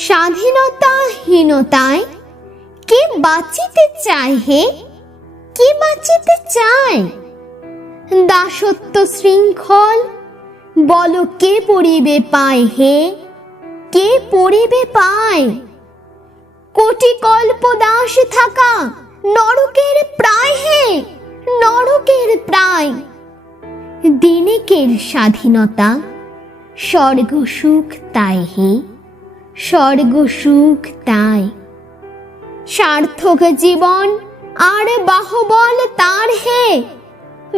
স্বাধীনতাহীনতায় কে বাঁচিতে চায় হে, কে বাঁচিতে চায়? দাসত্ব শৃঙ্খল বল কে পড়িবে পায় হে, কে পড়িবে পায়? কোটি কল্প দাস থাকা নরকের প্রায় হে, নরকের প্রায়। দিনেকের স্বাধীনতা স্বর্গ সুখ তাই হে, স্বর্গ সুখ তাই। সার্থক জীবন আর বাহুবল তার হে,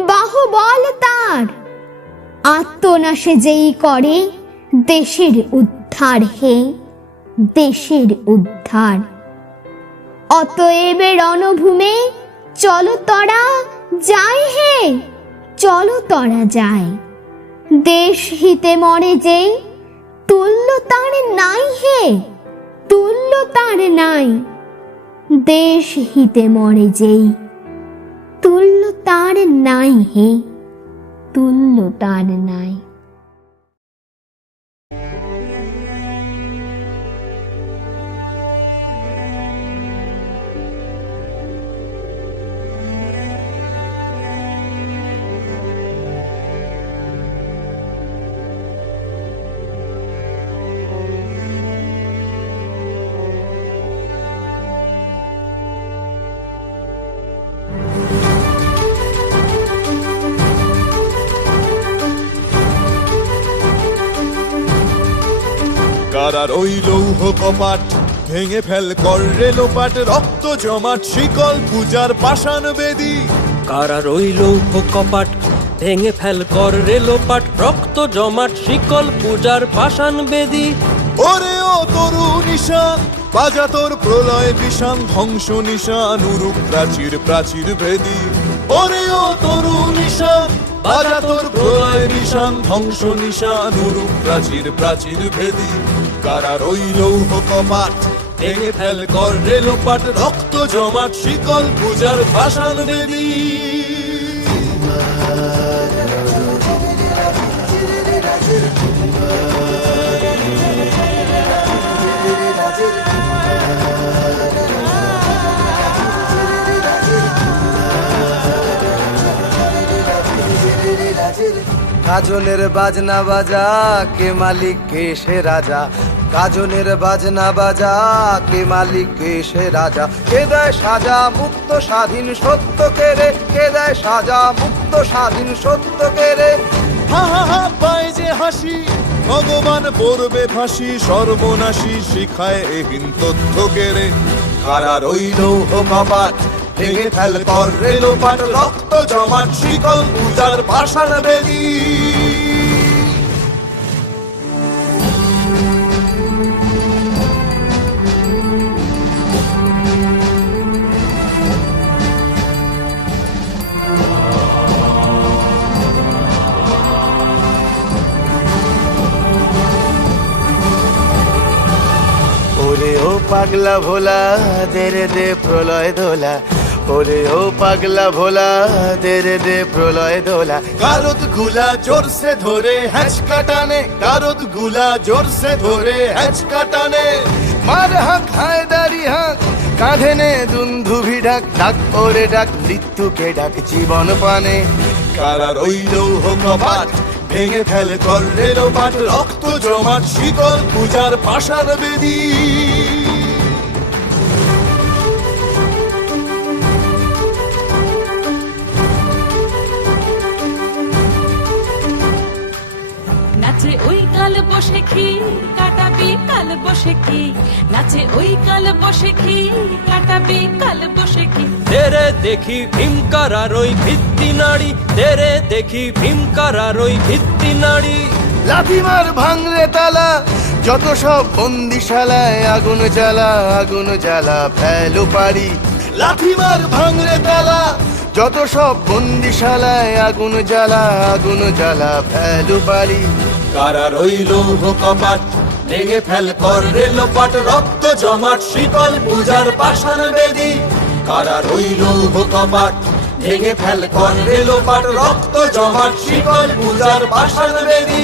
বাহুবল তার। আত্মনাশে যেই করে দেশের উদ্ধার হে, দেশের উদ্ধার। অতএব রণভূমে চলো তরা যায় হে, চলো তরা যায়। দেশ হিতে মরে যেই তুল্য তার নাই হে, তুল্য তার নাই। দেশ হিতে মরে যেই তুল্য তার নাই হে, তুল্য তার নাই। কারার ওই লৌহ কপাট ভেঙে ফেল কর রে লোপাট, রক্ত জমাট শিকল পূজার পাষাণ বেদী। কারার ওই লৌহ কপাট ভেঙে ফেল কর রে লোপাট, রক্ত জমাট শিকল পূজার পাষাণ বেদী। ওরে ও তরু নিশান বাজা তোর প্রলয় বিষান, ধ্বংস নিশান উরুক প্রাচীর প্রাচীর ভেদী। ওরে ও তরু নিশান বাজা তোর প্রলয় নিশান, ধ্বংস নিশান উরুক প্রাচীর প্রাচীর ভেদী। কারার ওই লৌহ কপাট ভেঙে ফেল কর রে লোপাট, রক্ত জমাট শিকল পূজার পাষাণ বেদী। গাজনের বাজনা বাজা কে মালিক কে সে রাজা, গাজনের বাজনা বাজা কে মালিক কে সে রাজা। কে দেয় সাজা মুক্ত স্বাধীন সত্য কেড়ে, কে দেয় সাজা মুক্ত স্বাধীন সত্য কেড়ে। হা হা হা পায় যে হাসি ভগবান পড়বে ফাঁসি, সর্বনাশী শিখায় এহীন তথ্য কেড়ে। কারার ওই লৌহ কপাট ভেঙে ফেল কর রে লোপাট, রক্ত জমাট শিকল পূজার পাষাণ বেদী। ওরে ও পাগলা ভোলা দে রে দে প্রলয় দোলা, ওরে ও পাগলা ভোলা দে রে দে প্রলয় দোলা। গারদ গুলা জোরসে ধরে হ্যাঁচকা টানে, গারদ গুলা জোরসে ধরে হ্যাঁচকা টানে। মার হাঁক হায়দারি হাঁক কাঁধে নে দুন্ধুভি ডাক, ডাক ওরে ডাক মৃত্যুকে ডাক জীবন পানে। কারার ওই লৌহ কপাট ভেঙে ফেল কর রে লোপাট, রক্ত জমাট শিকল পূজার পাষাণ বেদী। নাচে ওই কাল বসে কি কাটাবি কাল বসে কি, নাচে ওই কাল বসে কি কাটাবি কাল বসে কি। তেরে দেখি ভীমকারার ওই ভিত্তি নাড়ি, তেরে দেখি ভীমকারার ওই ভিত্তি নাড়ি। লাথিমার ভাঙরে তালা যত সব বন্দিশালায়, আগুন জ্বালা আগুন জ্বালা ফেলো পারি। লাথিমার ভাঙরে তালা যত সব বন্দিশালায়, আগুন জ্বালা আগুন জ্বালা ফেলো পারি। কারার ওই লৌহ কপাট ভেঙে ফেল কর রে লোপাট, রক্ত জমাট শিকল পূজার পাষাণ বেদী। কারার ওই লৌহ কপাট ভেঙে ফেল কর রে লোপাট, রক্ত জমাট শিকল পূজার পাষাণ বেদী।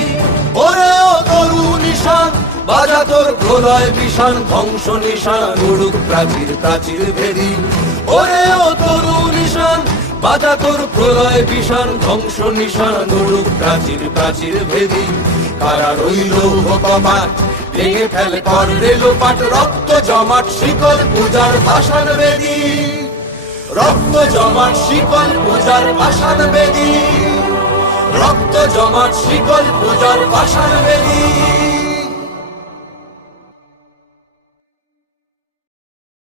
ওরে ও তরুণী নিশান বাজা তোর প্রলয় বিষাণ ধ্বংস নিশান উড়ুক প্রাচীর প্রাচীর ভেদি ওরে ও তরু নিশান বাজা তোর প্রলয় বিষাণ ধ্বংস নিশান উড়ুক প্রাচীর প্রাচীর ভেদি কারা রইল কপাট ভেঙে ফেল কর রেলোপাট রক্ত জমাট শিকল পূজার পাষাণ বেদী রক্ত জমাট শিকল পূজার পাষাণ বেদী রক্ত জমাট শিকল পূজার পাষাণ বেদী